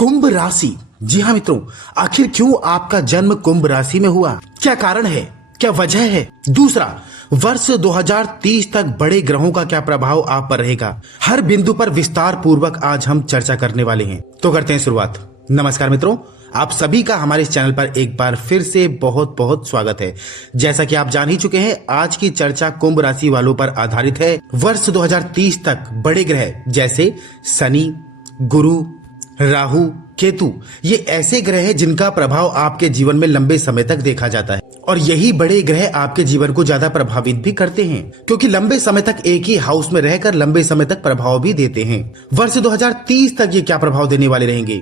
कुंभ राशि। जी हाँ मित्रों, आखिर क्यों आपका जन्म कुंभ राशि में हुआ? क्या कारण है, क्या वजह है? दूसरा, वर्ष 2030 तक बड़े ग्रहों का क्या प्रभाव आप पर रहेगा? हर बिंदु पर विस्तार पूर्वक आज हम चर्चा करने वाले हैं। तो करते हैं शुरुआत। नमस्कार मित्रों, आप सभी का हमारे इस चैनल पर एक बार फिर से बहुत बहुत स्वागत है। जैसा कि आप जान ही चुके हैं, आज की चर्चा कुंभ राशि वालों पर आधारित है। वर्ष 2030 तक बड़े ग्रह जैसे शनि, गुरु, राहु, केतु, ये ऐसे ग्रह हैं जिनका प्रभाव आपके जीवन में लंबे समय तक देखा जाता है और यही बड़े ग्रह आपके जीवन को ज्यादा प्रभावित भी करते हैं, क्योंकि लंबे समय तक एक ही हाउस में रहकर लंबे समय तक प्रभाव भी देते हैं। वर्ष 2030 तक ये क्या प्रभाव देने वाले रहेंगे,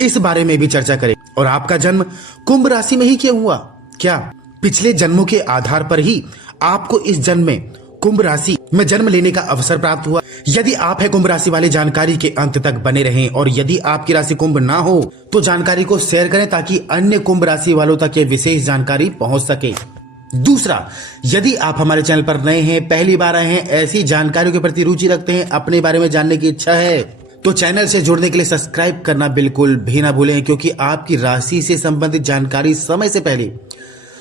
इस बारे में भी चर्चा करें। और आपका जन्म कुंभ राशि में ही क्यों हुआ? क्या पिछले जन्मों के आधार पर ही आपको इस जन्म में कुंभ राशि में जन्म लेने का अवसर प्राप्त हुआ? यदि आप है कुंभ राशि वाले, जानकारी के अंत तक बने रहें, और यदि आपकी राशि कुंभ ना हो तो जानकारी को शेयर करें ताकि अन्य कुंभ राशि वालों तक ये विशेष जानकारी पहुंच सके। दूसरा, यदि आप हमारे चैनल पर नए हैं, पहली बार आए हैं, ऐसी जानकारियों के प्रति रुचि रखते हैं, अपने बारे में जानने की इच्छा है, तो चैनल से जुड़ने के लिए सब्सक्राइब करना बिल्कुल भी ना भूलें, क्योंकि आपकी राशि से संबंधित जानकारी समय से पहले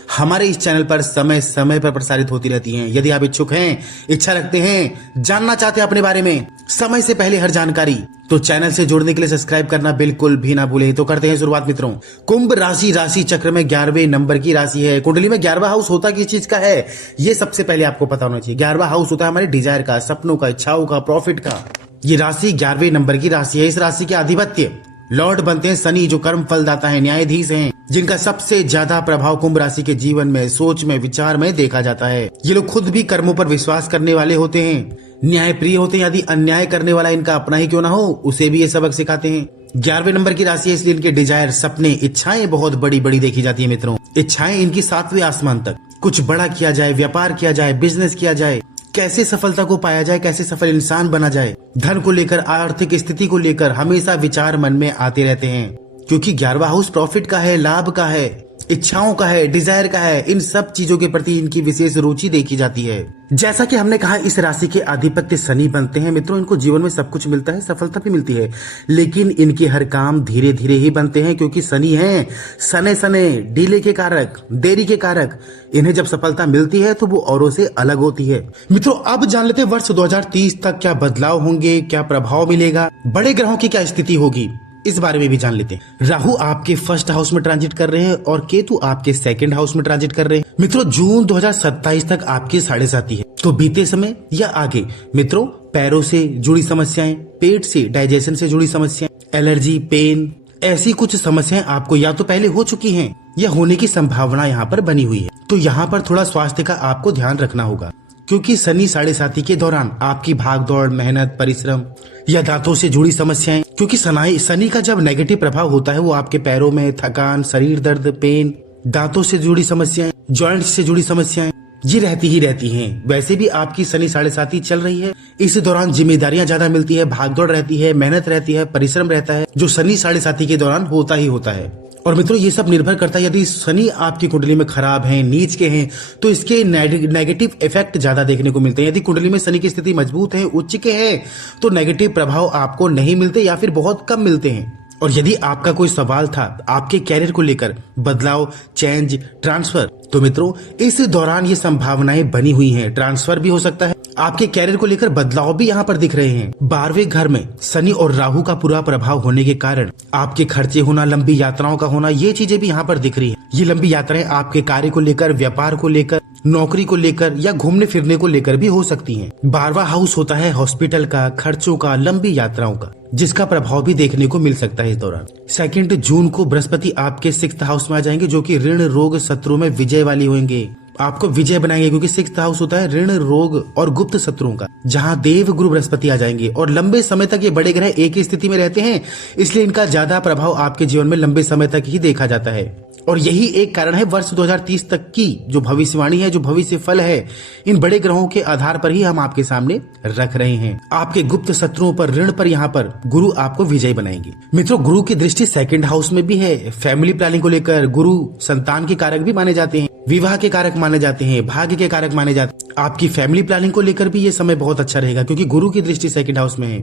हमारे इस चैनल पर समय समय पर प्रसारित होती रहती हैं। यदि आप इच्छुक हैं, इच्छा रखते हैं, जानना चाहते हैं अपने बारे में समय से पहले हर जानकारी, तो चैनल से जुड़ने के लिए सब्सक्राइब करना बिल्कुल भी ना भूलें। तो करते हैं शुरुआत मित्रों। कुंभ राशि राशि चक्र में 11वें नंबर की राशि है। कुंडली में 11वां हाउस होता किस चीज का है, ये सबसे पहले आपको पता होना चाहिए। 11वां हाउस होता है हमारे डिजायर का, सपनों का, इच्छाओं का, प्रॉफिट का। ये राशि 11वें नंबर की राशि है। इस राशि के अधिपत्य लॉर्ड बनते हैं शनि, जो कर्म फलदाता है, न्यायाधीश हैं, जिनका सबसे ज्यादा प्रभाव कुंभ राशि के जीवन में, सोच में, विचार में देखा जाता है। ये लोग खुद भी कर्मों पर विश्वास करने वाले होते हैं, न्याय प्रिय होते हैं। यदि अन्याय करने वाला इनका अपना ही क्यों ना हो, उसे भी ये सबक सिखाते हैं। 11वें नंबर की राशि है, इसलिए इनके डिजायर, सपने, इच्छाएं बहुत बड़ी बड़ी देखी जाती है मित्रों। इच्छाएं इनकी 7वें आसमान तक, कुछ बड़ा किया जाए, व्यापार किया जाए, बिजनेस किया जाए, कैसे सफलता को पाया जाए, कैसे सफल इंसान बना जाए, धन को लेकर, आर्थिक स्थिति को लेकर हमेशा विचार मन में आते रहते हैं, क्योंकि 11वां हाउस प्रॉफिट का है, लाभ का है, इच्छाओं का है, डिजायर का है। इन सब चीजों के प्रति इनकी विशेष रुचि देखी जाती है। जैसा कि हमने कहा, इस राशि के अधिपत्य शनि बनते हैं मित्रों। इनको जीवन में सब कुछ मिलता है, सफलता भी मिलती है, लेकिन इनके हर काम धीरे धीरे ही बनते हैं, क्योंकि शनि है सने सने, डीले के कारक, देरी के कारक। इन्हें जब सफलता मिलती है तो वो औरों से अलग होती है। मित्रों, अब जान लेते हैं वर्ष 2030 तक क्या बदलाव होंगे, क्या प्रभाव मिलेगा, बड़े ग्रहों की क्या स्थिति होगी, इस बारे में भी जान लेते हैं। राहु आपके फर्स्ट हाउस में ट्रांजिट कर रहे हैं और केतु आपके सेकंड हाउस में ट्रांजिट कर रहे हैं। मित्रों, जून 2027 तक आपके साढ़े साथी है। तो बीते समय या आगे मित्रों, पैरों से जुड़ी समस्याएं, पेट से, डाइजेशन से जुड़ी समस्याएं, एलर्जी, पेन, ऐसी कुछ समस्याएं आपको या तो पहले हो चुकी हैं या होने की संभावना यहाँ पर बनी हुई है। तो यहाँ पर थोड़ा स्वास्थ्य का आपको ध्यान रखना होगा, क्योंकि शनि साढ़े साथी के दौरान आपकी भाग दौड़, मेहनत, परिश्रम या दांतों से जुड़ी समस्याएं, क्योंकि शनि का जब नेगेटिव प्रभाव होता है वो आपके पैरों में थकान, शरीर दर्द, पेन, दांतों से जुड़ी समस्याएं, जॉइंट से जुड़ी समस्याएं, ये रहती ही रहती हैं। वैसे भी आपकी शनि साढ़े साथी चल रही है, इस दौरान जिम्मेदारियां ज्यादा मिलती है, भागदौड़ रहती है, मेहनत रहती है, परिश्रम रहता है, जो शनि साढ़े साथी के दौरान होता ही होता है। और मित्रों, ये सब निर्भर करता है, यदि शनि आपकी कुंडली में खराब है, नीच के हैं, तो इसके नेगेटिव इफेक्ट ज्यादा देखने को मिलते हैं। यदि कुंडली में शनि की स्थिति मजबूत है, उच्च के है, तो नेगेटिव प्रभाव आपको नहीं मिलते या फिर बहुत कम मिलते हैं। और यदि आपका कोई सवाल था आपके कैरियर को लेकर, बदलाव, चेंज, ट्रांसफर, तो मित्रों इस दौरान ये संभावनाएं बनी हुई हैं। ट्रांसफर भी हो सकता है, आपके कैरियर को लेकर बदलाव भी यहाँ पर दिख रहे हैं। 12वें घर में शनि और राहु का पूरा प्रभाव होने के कारण आपके खर्चे होना, लंबी यात्राओं का होना, ये चीजें भी यहाँ पर दिख रही है। ये लंबी यात्राएं आपके कार्य को लेकर, व्यापार को लेकर, नौकरी को लेकर या घूमने फिरने को लेकर भी हो सकती हैं। 12वां हाउस होता है हॉस्पिटल का, खर्चों का, लंबी यात्राओं का, जिसका प्रभाव भी देखने को मिल सकता है इस दौरान। 2 जून को बृहस्पति आपके 6th हाउस में आ जाएंगे, जो कि ऋण, रोग, शत्रु में विजय वाली होंगे, आपको विजय बनाएंगे, क्योंकि 6th हाउस होता है ऋण, रोग और गुप्त शत्रुओं का, जहां देव गुरु बृहस्पति आ जाएंगे। और लंबे समय तक ये बड़े ग्रह एक ही स्थिति में रहते हैं, इसलिए इनका ज्यादा प्रभाव आपके जीवन में लंबे समय तक ही देखा जाता है। और यही एक कारण है वर्ष 2030 तक की जो भविष्यवाणी है, जो भविष्य फल है, इन बड़े ग्रहों के आधार पर ही हम आपके सामने रख रहे हैं। आपके गुप्त शत्रुओं पर, ऋण पर यहाँ पर गुरु आपको विजय बनाएंगे। मित्रों, गुरु की दृष्टि सेकंड हाउस में भी है। फैमिली प्लानिंग को लेकर गुरु संतान के कारक भी माने जाते हैं, विवाह के कारक माने जाते हैं, भाग्य के कारक माने जाते हैं। आपकी फैमिली प्लानिंग को लेकर भी ये समय बहुत अच्छा रहेगा, क्योंकि गुरु की दृष्टि सेकंड हाउस में है।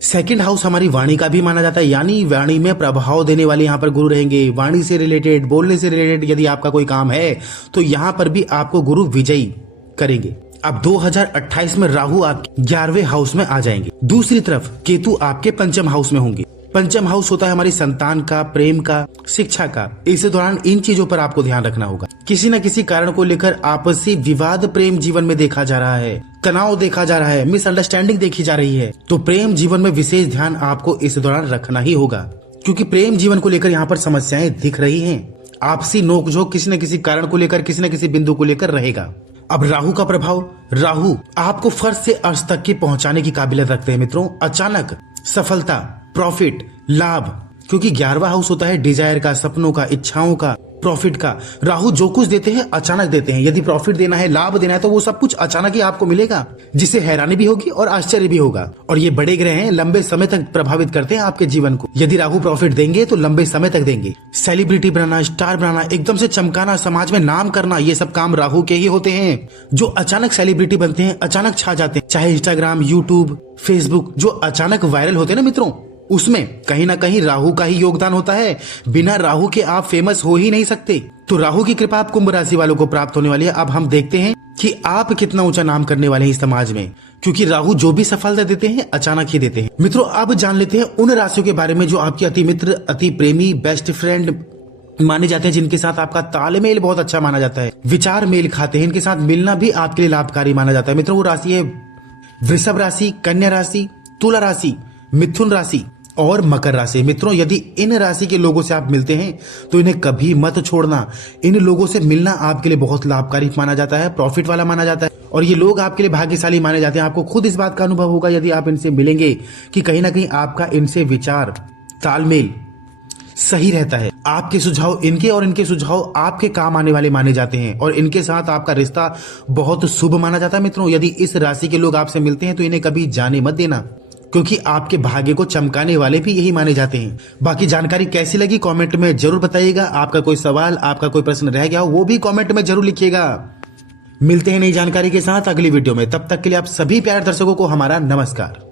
सेकंड हाउस हमारी वाणी का भी माना जाता है, यानी वाणी में प्रभाव देने वाले यहाँ पर गुरु रहेंगे। वाणी से रिलेटेड, बोलने से रिलेटेड यदि आपका कोई काम है तो यहाँ पर भी आपको गुरु विजयी करेंगे। अब 2028 में राहु आपके 11वें हाउस में आ जाएंगे। दूसरी तरफ केतु आपके पंचम हाउस में होंगे। पंचम हाउस होता है हमारी संतान का, प्रेम का, शिक्षा का। इस दौरान इन चीजों पर आपको ध्यान रखना होगा। किसी न किसी कारण को लेकर आपसी विवाद प्रेम जीवन में देखा जा रहा है, तनाव देखा जा रहा है, मिसअंडरस्टैंडिंग देखी जा रही है, तो प्रेम जीवन में विशेष ध्यान आपको इस दौरान रखना ही होगा, क्योंकि प्रेम जीवन को लेकर यहाँ पर समस्याएं दिख रही हैं। आपसी नोकझोंक किसी न किसी कारण को लेकर, किसी न किसी बिंदु को लेकर रहेगा। अब राहु का प्रभाव, राहु आपको फर्श से अर्श तक की पहुंचाने की काबिलियत रखते हैं मित्रों। अचानक सफलता, प्रॉफिट, लाभ, क्योंकि 11वां हाउस होता है डिजायर का, सपनों का, इच्छाओं का, प्रॉफिट का। राहु जो कुछ देते हैं अचानक देते हैं। यदि प्रॉफिट देना है, लाभ देना है, तो वो सब कुछ अचानक ही आपको मिलेगा, जिससे हैरानी भी होगी और आश्चर्य भी होगा। और ये बड़े ग्रह हैं, लंबे समय तक प्रभावित करते हैं आपके जीवन को। यदि राहु प्रॉफिट देंगे तो लंबे समय तक देंगे। सेलिब्रिटी बनाना, स्टार बनाना, एकदम से चमकाना, समाज में नाम करना, ये सब काम राहु के ही होते हैं। जो अचानक सेलिब्रिटी बनते हैं, अचानक छा जाते हैं, चाहे इंस्टाग्राम, यूट्यूब, फेसबुक, जो अचानक वायरल होते हैं ना मित्रों, उसमें कहीं ना कहीं राहु का ही योगदान होता है। बिना राहु के आप फेमस हो ही नहीं सकते। तो राहु की कृपा आप कुंभ राशि वालों को प्राप्त होने वाली है। अब हम देखते हैं कि आप कितना ऊंचा नाम करने वाले हैं इस समाज में, क्योंकि राहु जो भी सफलता देते हैं अचानक ही देते हैं। मित्रों, अब जान लेते हैं उन राशियों के बारे में जो आपके अति मित्र, अति प्रेमी, बेस्ट फ्रेंड माने जाते हैं, जिनके साथ आपका तालमेल बहुत अच्छा माना जाता है, विचार मेल खाते हैं, इनके साथ मिलना भी आपके लिए लाभकारी माना जाता है। मित्रों, वो राशि है वृषभ राशि, कन्या राशि, तुला राशि, मिथुन राशि और मकर राशि। मित्रों, यदि इन राशि के लोगों से आप मिलते हैं तो इन्हें कभी मत छोड़ना। इन लोगों से मिलना आपके लिए बहुत लाभकारी माना जाता है, प्रॉफिट वाला माना जाता है, और ये लोग आपके लिए भाग्यशाली माने जाते हैं। आपको खुद इस बात का अनुभव होगा यदि आप इनसे मिलेंगे कि कहीं ना कहीं आपका इनसे विचार, तालमेल सही रहता है। आपके सुझाव इनके और इनके सुझाव आपके काम आने वाले माने जाते हैं, और इनके साथ आपका रिश्ता बहुत शुभ माना जाता है। मित्रों, यदि इस राशि के लोग आपसे मिलते हैं तो इन्हें कभी जाने मत देना, क्योंकि आपके भाग्य को चमकाने वाले भी यही माने जाते हैं। बाकी जानकारी कैसी लगी कमेंट में जरूर बताइएगा। आपका कोई सवाल, आपका कोई प्रश्न रह गया हो वो भी कमेंट में जरूर लिखिएगा। मिलते हैं नई जानकारी के साथ अगली वीडियो में। तब तक के लिए आप सभी प्यारे दर्शकों को हमारा नमस्कार।